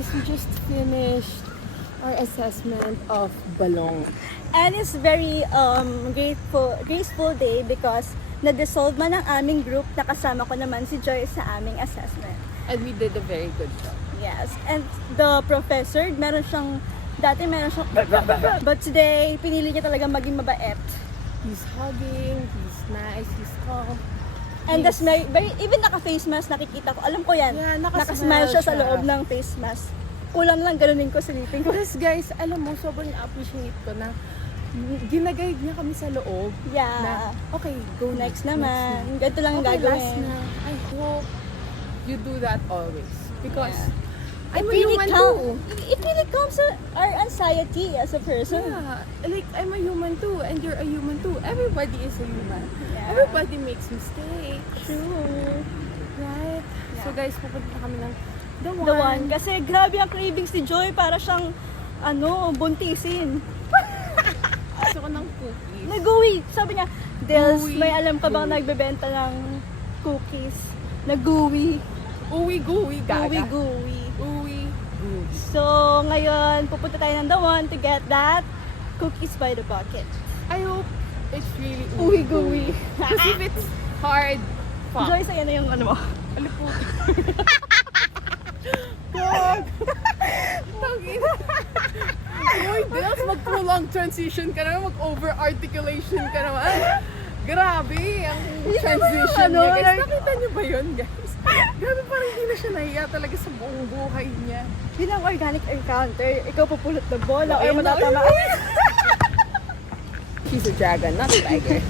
guys, we just finished our assessment of Balong. And it's very graceful day because na-dissolve man ang aming group, nakasama ko naman si Joyce sa aming assessment. And we did a very good job. Yes. And the professor, dati meron siyang but today, pinili niya talaga maging mabait. He's hugging, he's nice, he's calm. And that's very, even naka-face mask, nakikita ko. Alam ko yan. Yeah, Nakasmile siya sa loob ng face mask. Kulang lang, ganunin ko, silipin ko. Plus guys, alam mo, sobrang appreciate ko na ginaguide niya kami sa loob. Yeah. Na, okay, go Next naman. Ganito lang ang Okay, gagawin. last na. I hope you do that always. Because I'm a It really human too. It really calms our anxiety as a person. Yeah, like I'm a human too, and you're a human too. Everybody is a human. Yeah. Everybody makes mistakes. True. Right? Yeah. So guys, pupunta kami ng The One. The One. Kasi grabe ang cravings ni Joy para siyang, buntisin. Gusto ko ng cookies. Naguwi. Sabi niya, Dels, Gooey. may alam ka bang Gooey. nagbebenta ng cookies? Naguwi. Uwi-gooey, gaga. Uwi-gooey. Uwi-gooey. So, ngayon, pupunta tayo ng The One to get that cookies by the bucket. I hope it's really Uwi-gooey. Because if it's hard, fuck. Joy, sa'yo na yung ano mo. Ano po? Dog! Tangin. Uy, Dels, mag-prolong transition ka naman, mag-over-articulation ka naman. Grabe, ang transition ano, niya. Guys, like- nakita niyo ba yun, guys? Grabe, parang hindi na siya nahiya talaga sa buong buhay niya. Bilang organic encounter, ikaw pupulot ng bola o Ayun na, matatama. He's a dragon, not a tiger.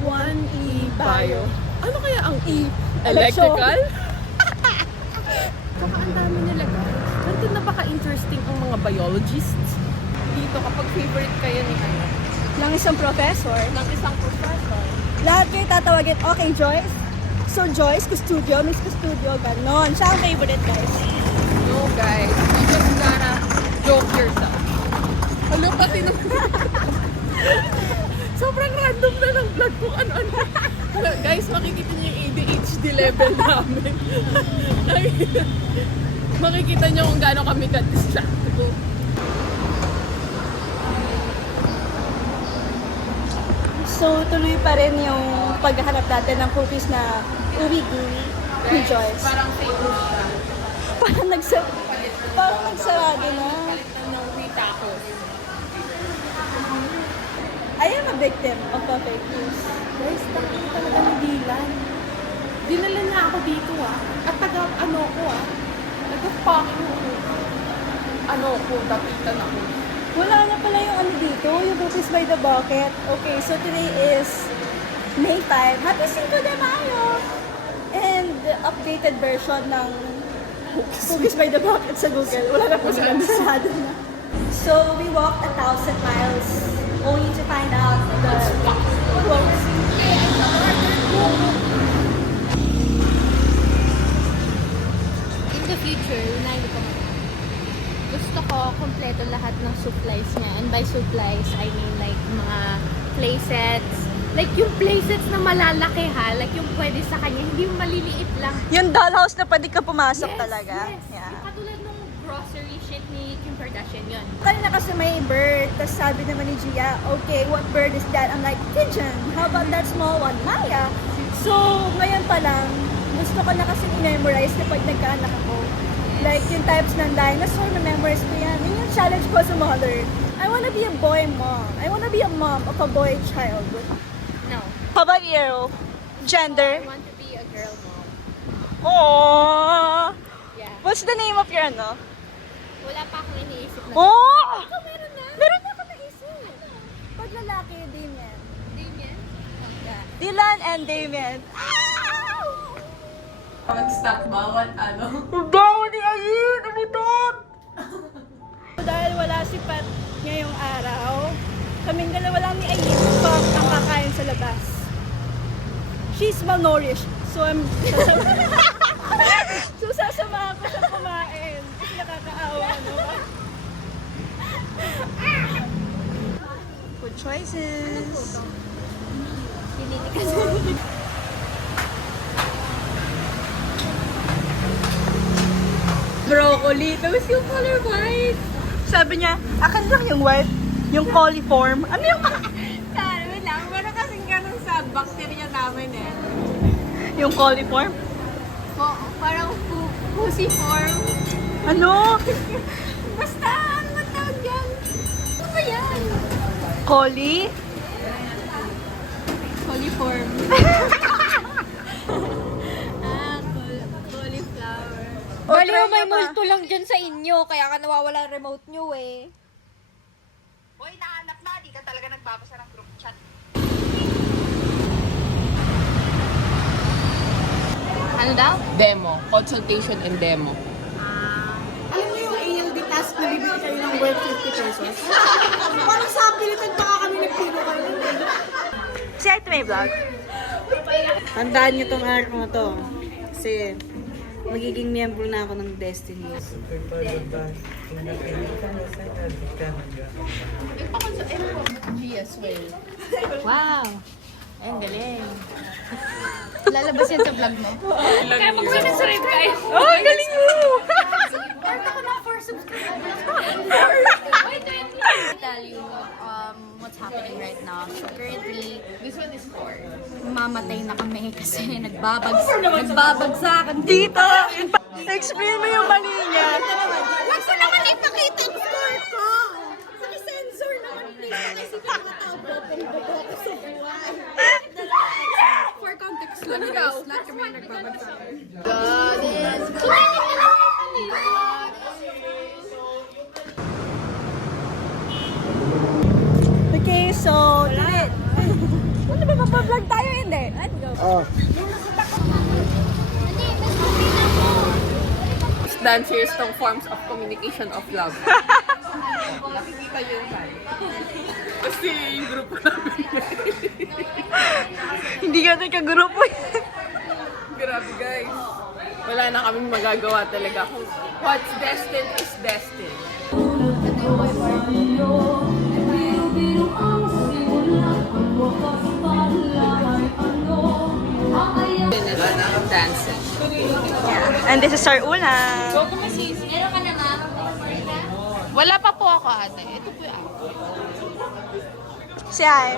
1E Bio. Ano kaya ang E? Electrical? Saka ang dami nila guys. Nandun na baka interesting ang mga biologists dito kapag favorite kayo ni ano, Ng isang professor. ng isang professor. Lahat kayo tatawagin, okay Joyce? So Joyce, Custodio, Miss Custodio, ganon. Siya ang favorite guys. No guys, you just gotta joke yourself. Ano pati nung... Sobrang random na ng vlog kung ano-ano. Guys, makikita niyo yung ADHD level namin. Makikita niyo kung gaano kami ka-distracted. So tuloy pa rin yung paghahanap natin ng cookies na uwi-gooey ni Joyce. Parang famous siya. Parang nagsarado na. Ng tacos. I am a victim of a fake news. Guys, takot talaga ni Dylan. Dinala niya ako dito At taga-ano ko Taga-fucking dapitan ako. Wala na pala yung ano dito, yung cookies by the bucket. Okay, so today is May 5. Happy Cinco de Mayo! And the updated version ng cookies by the bucket sa Google. Wala na po silang bisado na. So, we walked 1,000 miles only to find out the quotes. In the future, unahin ko gusto ko kompleto lahat ng supplies niya. And by supplies, I mean like mga playsets. Like yung playsets na malalaki like yung pwede sa kanya, hindi yung maliliit lang. Yung dollhouse na pwede ka pumasok Yes, talaga. yes. Yeah. Yung katulad ng grocery shit ni Kim Kardashian yun. Kanina kasi may bird, tapos sabi naman ni Gia, okay, what bird is that? I'm like, pigeon. How about that small one? Maya. So, ngayon pa lang, gusto ko na kasi i-memorize kapag nagkaanak ako. Like, yung types ng dinosaur, na-memorize ko yan. Yun yung challenge ko as a mother. I wanna be a boy mom. I wanna be a mom of a boy child. No. How about you? Gender? I want to be a girl mom. Aww. Yeah. What's the name of your ano? Wala pa akong iniisip na. Oh! Ikaw meron na? Meron na ako naisip. Pag lalaki, Damien. Damien? Yeah. Dylan and Damien. Mag-stop bawat ano. Bawa ni Ayin! Umutot! Dahil wala si Pat ngayong araw, kaming dalawa lang ni Ayin ang kakain sa labas. She's malnourished, so sasamahan ko siya kumain. Kasi nakakaawa, no? Good choices! Pinili kasi. broccoli. Tapos yung color white. Sabi niya, akin lang yung white. Yung coliform. Ano yung... Sabi lang, meron kasing ganun sa bacteria namin eh. yung coliform? Parang pussy-form. Ano? Basta, ano ba tawag yan? Ano ba yan? Coli? Coliform. Cauliflower. Baliw, May multo lang dyan sa inyo, kaya ka nawawala ang remote nyo eh. Hoy, naanak na, di ka talaga nagbabasa ng group chat. Ano daw? Demo. Consultation and demo. Alam mo yung ALD task na bibigyan kayo ng worth 50 pesos? Parang sa pilitan pa kami nagpino kayo. Si Ate May Vlog. Tandaan niyo tong araw na to. Kasi magiging miyembro na ako ng Destiny. Wow! Ay, ang galing. Lalabas yan sa vlog mo? Kaya mag-subscribe guys! Oh, galing mo! Part ako ng 4 subscribers. Wait, tell you what's happening right now. So currently, this one is 4. Mamatay na kami kasi nagbabagsakan Dito! Explain mo yung mali niya. Huwag ko naman ipakita yung score ko! Sensor naman please kasi pinakatao po ko sa buwan. For context lang guys, lahat kami nagbabagsak. Okay, so... Today... Ano ba, mapablog tayo, hindi? Dancers tong forms of communication of love. Nakikita niyo yung fan. Kasi yung grupo namin. Hindi ka tayo kagrupo eh. Grabe guys. Wala na kaming magagawa talaga. What's destined is destined. Dancing. And this is our ulam. Meron ka na ma'am? Wala pa po ako ate. Ito po yung Si Ay.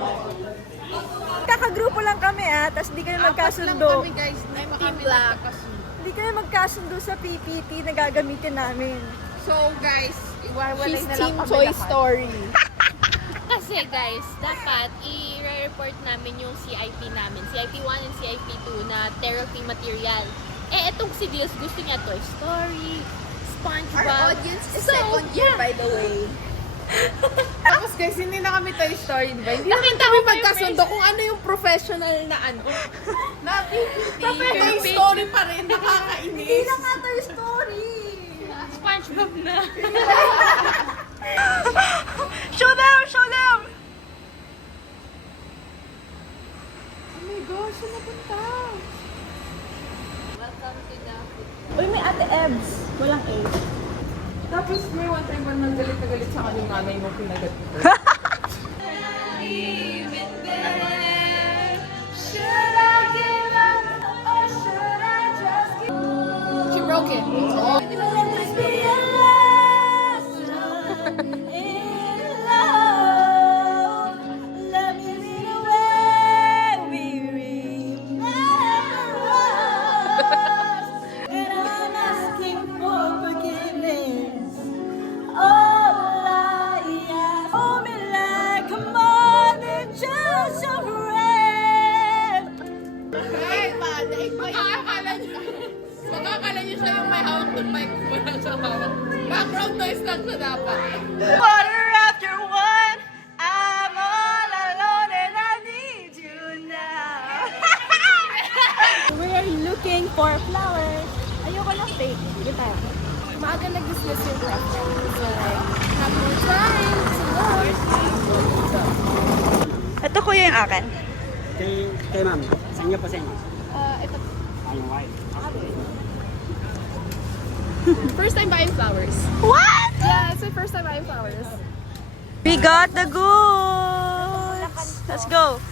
Kakagrupo lang kami tapos di kami magkasundo. guys. Team Black. Di kami magkasundo sa PPT na gagamitin namin. So guys, iwawalay She's na lang Team kami Toy lahat. Story. Kasi guys, dapat i-report namin yung CIP namin. CIP 1 and CIP 2 na therapy material. Eh, etong si Dios gusto niya Toy Story, SpongeBob. Our audience is second year by the way. Tapos guys, hindi na kami Toy Story, di ba? Hindi na kami magkasundo kung ano yung professional na ano. Na PPT. Toy Story pa rin, nakakainis. Hindi na nga Toy Story! SpongeBob na. Show them! Show them! Oh my gosh, saan napunta? Uy, may Ate Ebs. Walang A. Tapos may one time man galit na galit sa akin yung nanay mo pinagat ko. She broke it. Makakala niyo siya yung may hawak ng mic. Wala siya hawak. Background noise lang siya dapat. Quarter after 1, I'm all alone and I need you now. We are looking for flowers. Ayoko lang fake. Sige tayo. Maaga nag-dismiss yung preference. So like, have more time to learn. Ito kuya yung akin. Kay ma'am, sa inyo po sa inyo. Ito, Ayong white. First time buying flowers. What? Yeah, it's my first time buying flowers. We got the goods. Let's go.